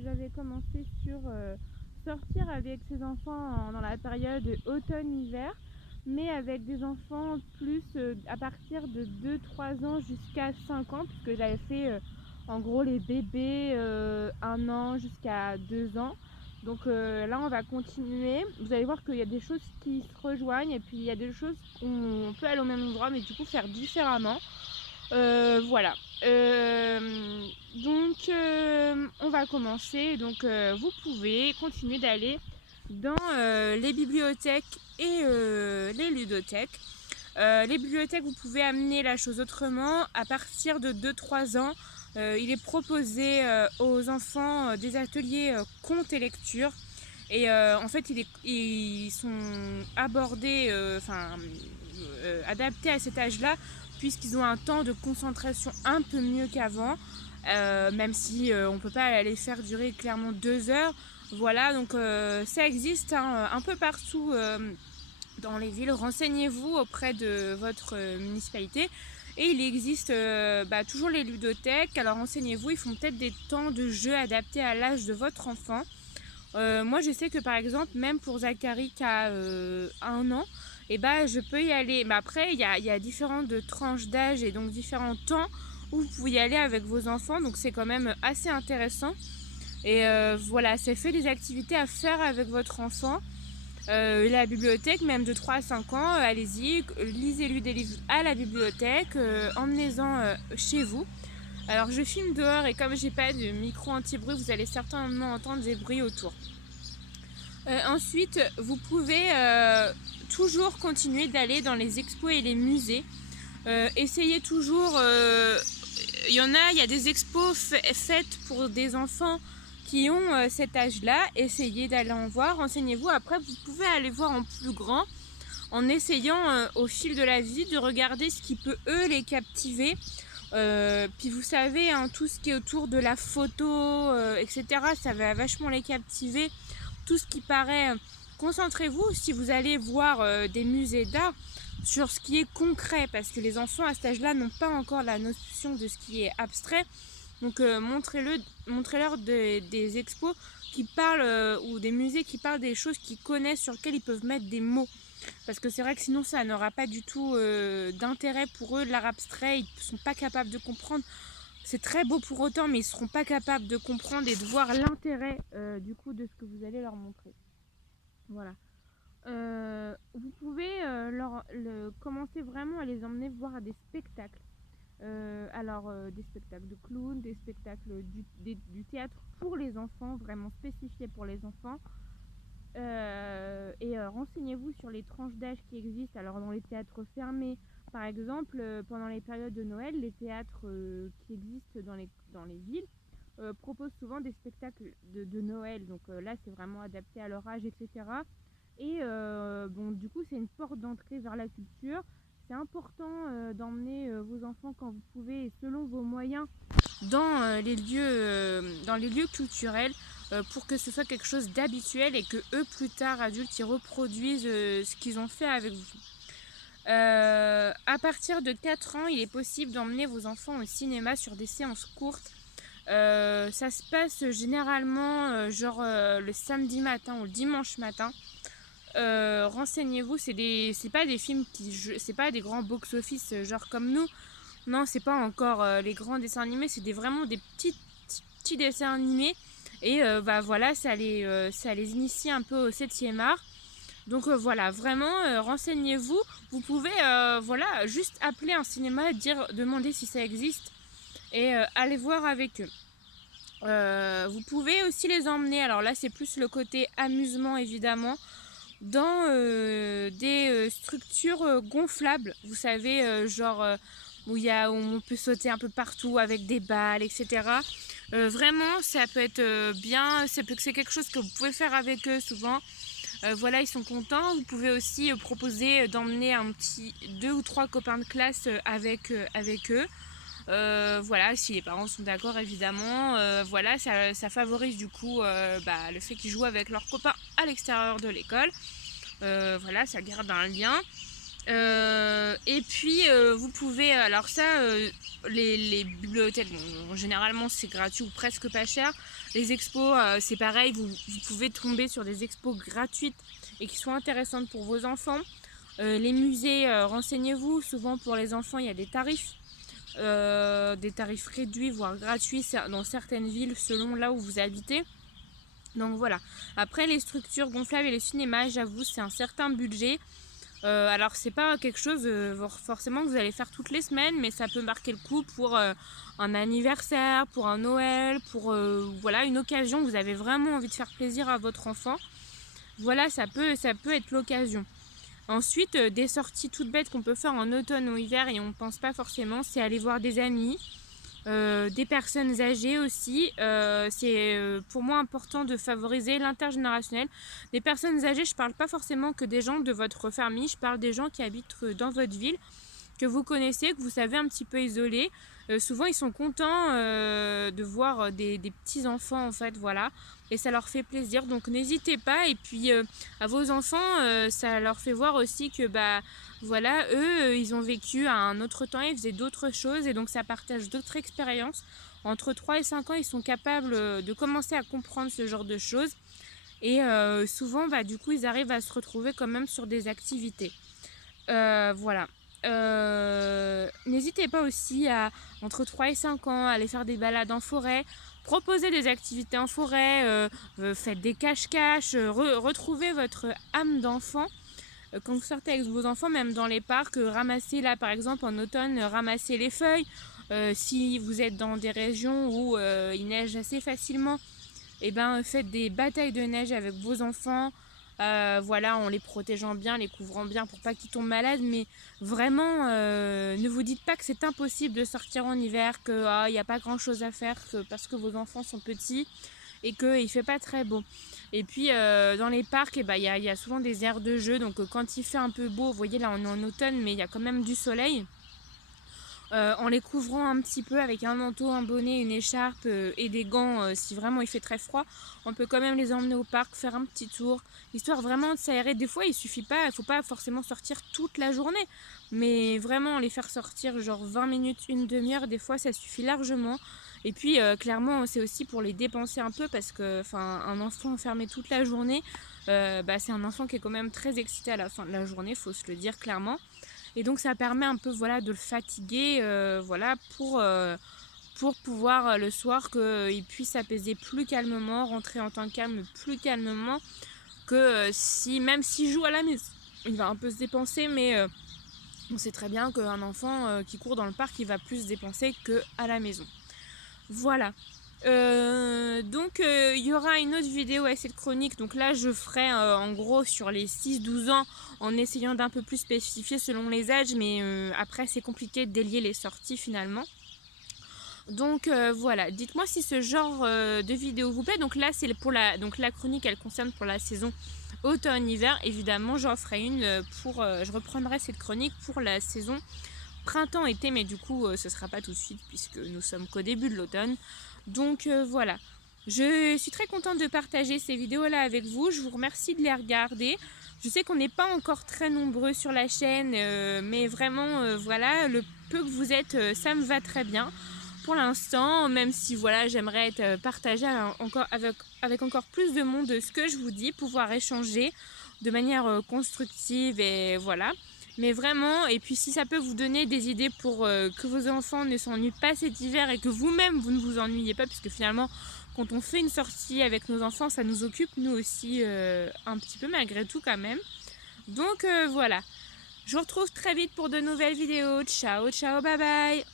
j'avais commencé sur sortir avec ses enfants dans la période automne-hiver, mais avec des enfants plus à partir de 2-3 ans jusqu'à 5 ans, puisque j'avais fait en gros les bébés 1 an jusqu'à 2 ans. Donc là on va continuer. Vous allez voir qu'il y a des choses qui se rejoignent et puis il y a des choses qu'on peut aller au même endroit mais du coup faire différemment. Voilà. Donc on va commencer. Donc vous pouvez continuer d'aller dans les bibliothèques et les ludothèques. Les bibliothèques, vous pouvez amener la chose autrement. À partir de 2-3 ans, il est proposé aux enfants des ateliers contes et lecture. Et en fait, ils sont abordés, adaptés à cet âge-là, puisqu'ils ont un temps de concentration un peu mieux qu'avant, même si on ne peut pas les faire durer clairement 2 heures. Voilà, donc ça existe hein, un peu partout dans les villes. Renseignez-vous auprès de votre municipalité. Et il existe toujours les ludothèques. Alors renseignez-vous, ils font peut-être des temps de jeu adaptés à l'âge de votre enfant. Moi je sais que par exemple, même pour Zachary qui a 1 an, et je peux y aller. Mais après, il y a différentes tranches d'âge et donc différents temps où vous pouvez y aller avec vos enfants. Donc c'est quand même assez intéressant. Et voilà, c'est fait des activités à faire avec votre enfant. La bibliothèque, même de 3 à 5 ans, allez-y, lisez-lui des livres à la bibliothèque, emmenez-en chez vous. Alors je filme dehors et comme j'ai pas de micro anti-bruit, vous allez certainement entendre des bruits autour. Ensuite, vous pouvez toujours continuer d'aller dans les expos et les musées. Essayez toujours, il y a des expos faites pour des enfants qui ont cet âge-là. Essayez d'aller en voir, renseignez-vous. Après, vous pouvez aller voir en plus grand en essayant au fil de la vie de regarder ce qui peut eux les captiver. Puis vous savez, hein, tout ce qui est autour de la photo, etc., ça va vachement les captiver. Tout ce qui paraît... Concentrez-vous, si vous allez voir des musées d'art, sur ce qui est concret, parce que les enfants à cet âge-là n'ont pas encore la notion de ce qui est abstrait. Donc montrez-leur des expos qui parlent, ou des musées qui parlent des choses qu'ils connaissent, sur lesquelles ils peuvent mettre des mots. Parce que c'est vrai que sinon ça n'aura pas du tout d'intérêt pour eux, l'art abstrait, ils ne sont pas capables de comprendre. C'est très beau pour autant, mais ils ne seront pas capables de comprendre et de voir l'intérêt du coup de ce que vous allez leur montrer. Voilà. Vous pouvez commencer vraiment à les emmener voir des spectacles. Des spectacles de clowns, des spectacles du théâtre pour les enfants, vraiment spécifiés pour les enfants. Renseignez-vous sur les tranches d'âge qui existent. Alors dans les théâtres fermés, par exemple, pendant les périodes de Noël, les théâtres qui existent dans les villes proposent souvent des spectacles de Noël. Donc là, c'est vraiment adapté à leur âge, etc. Et du coup, c'est une porte d'entrée vers la culture. C'est important d'emmener vos enfants quand vous pouvez et selon vos moyens dans les lieux culturels pour que ce soit quelque chose d'habituel et que eux, plus tard, adultes, ils reproduisent ce qu'ils ont fait avec vous. À partir de 4 ans, il est possible d'emmener vos enfants au cinéma sur des séances courtes. Ça se passe généralement le samedi matin ou le dimanche matin. Renseignez-vous, c'est pas des films c'est pas des grands box-office genre comme nous. Non, c'est pas encore les grands dessins animés, c'est vraiment des petits dessins animés. Et voilà, ça les initie un peu au 7e art. Donc voilà, vraiment, renseignez-vous. Vous pouvez juste appeler un cinéma, demander si ça existe et aller voir avec eux. Vous pouvez aussi les emmener, alors là c'est plus le côté amusement évidemment, dans des structures gonflables, vous savez, où on peut sauter un peu partout avec des balles, etc. Vraiment, ça peut être bien, c'est quelque chose que vous pouvez faire avec eux souvent. Voilà, ils sont contents. Vous pouvez aussi proposer d'emmener 2 ou 3 copains de classe avec eux. Voilà, si les parents sont d'accord évidemment. Voilà, ça favorise du coup le fait qu'ils jouent avec leurs copains à l'extérieur de l'école. Voilà, ça garde un lien. Et puis vous pouvez, alors ça, les bibliothèques, bon, généralement c'est gratuit ou presque pas cher. Les expos, c'est pareil, vous pouvez tomber sur des expos gratuites et qui sont intéressantes pour vos enfants. Les musées, renseignez-vous, souvent pour les enfants il y a des tarifs réduits voire gratuits dans certaines villes selon là où vous habitez. Donc voilà. Après les structures gonflables et les cinémas, j'avoue c'est un certain budget. Alors c'est pas quelque chose forcément que vous allez faire toutes les semaines, mais ça peut marquer le coup pour un anniversaire, pour un Noël, pour voilà, une occasion que vous avez vraiment envie de faire plaisir à votre enfant. Voilà, ça peut être l'occasion. Ensuite, des sorties toutes bêtes qu'on peut faire en automne ou hiver et on ne pense pas forcément, c'est aller voir des amis, des personnes âgées aussi. C'est pour moi important de favoriser l'intergénérationnel. Des personnes âgées, je ne parle pas forcément que des gens de votre famille, je parle des gens qui habitent dans votre ville, que vous connaissez, que vous savez un petit peu isolés. Souvent ils sont contents de voir des petits enfants en fait, voilà, et ça leur fait plaisir, donc n'hésitez pas. Et puis à vos enfants, ça leur fait voir aussi que bah voilà, eux ils ont vécu à un autre temps, ils faisaient d'autres choses et donc ça partage d'autres expériences. Entre 3 et 5 ans ils sont capables de commencer à comprendre ce genre de choses et souvent bah du coup ils arrivent à se retrouver quand même sur des activités. Voilà. N'hésitez pas aussi à, entre 3 et 5 ans, aller faire des balades en forêt, proposer des activités en forêt, faites des cache-cache, retrouvez votre âme d'enfant. Quand vous sortez avec vos enfants, même dans les parcs, ramassez là par exemple en automne, ramassez les feuilles. Si vous êtes dans des régions où il neige assez facilement, et ben faites des batailles de neige avec vos enfants. Voilà, en les protégeant bien, les couvrant bien pour pas qu'ils tombent malades, mais vraiment ne vous dites pas que c'est impossible de sortir en hiver, que il n'y a pas grand chose à faire parce que vos enfants sont petits et qu'il fait pas très beau. Et puis dans les parcs, il y a souvent des aires de jeu, donc quand il fait un peu beau, vous voyez là on est en automne mais il y a quand même du soleil. En les couvrant un petit peu avec un manteau, un bonnet, une écharpe et des gants si vraiment il fait très froid, on peut quand même les emmener au parc, faire un petit tour, histoire vraiment de s'aérer. Des fois il suffit pas, il faut pas forcément sortir toute la journée, mais vraiment les faire sortir genre 20 minutes, une demi-heure, des fois ça suffit largement. Et puis clairement c'est aussi pour les dépenser un peu parce que un enfant enfermé toute la journée, c'est un enfant qui est quand même très excité à la fin de la journée, faut se le dire clairement. Et donc ça permet un peu voilà, de le fatiguer voilà, pour pouvoir le soir qu'il puisse s'apaiser plus calmement, rentrer en temps calme plus calmement que si même s'il joue à la maison. Il va un peu se dépenser, mais on sait très bien qu'un enfant qui court dans le parc, il va plus se dépenser qu'à la maison. Voilà. Donc il y aura une autre vidéo à cette chronique, donc là je ferai en gros sur les 6-12 ans en essayant d'un peu plus spécifier selon les âges, mais après c'est compliqué de délier les sorties finalement. Donc voilà, dites-moi si ce genre de vidéo vous plaît. Donc là c'est pour donc la chronique elle concerne pour la saison automne-hiver. Évidemment j'en ferai une je reprendrai cette chronique pour la saison printemps-été, mais du coup ce sera pas tout de suite puisque nous sommes qu'au début de l'automne. Donc voilà, je suis très contente de partager ces vidéos là avec vous, je vous remercie de les regarder. Je sais qu'on n'est pas encore très nombreux sur la chaîne, mais vraiment voilà, le peu que vous êtes, ça me va très bien pour l'instant, même si voilà, j'aimerais être partagée avec encore plus de monde ce que je vous dis, pouvoir échanger de manière constructive et voilà. Mais vraiment, et puis si ça peut vous donner des idées pour que vos enfants ne s'ennuient pas cet hiver et que vous-même vous ne vous ennuyez pas, puisque finalement quand on fait une sortie avec nos enfants ça nous occupe nous aussi un petit peu malgré tout quand même. Donc voilà, je vous retrouve très vite pour de nouvelles vidéos. Ciao ciao, bye bye.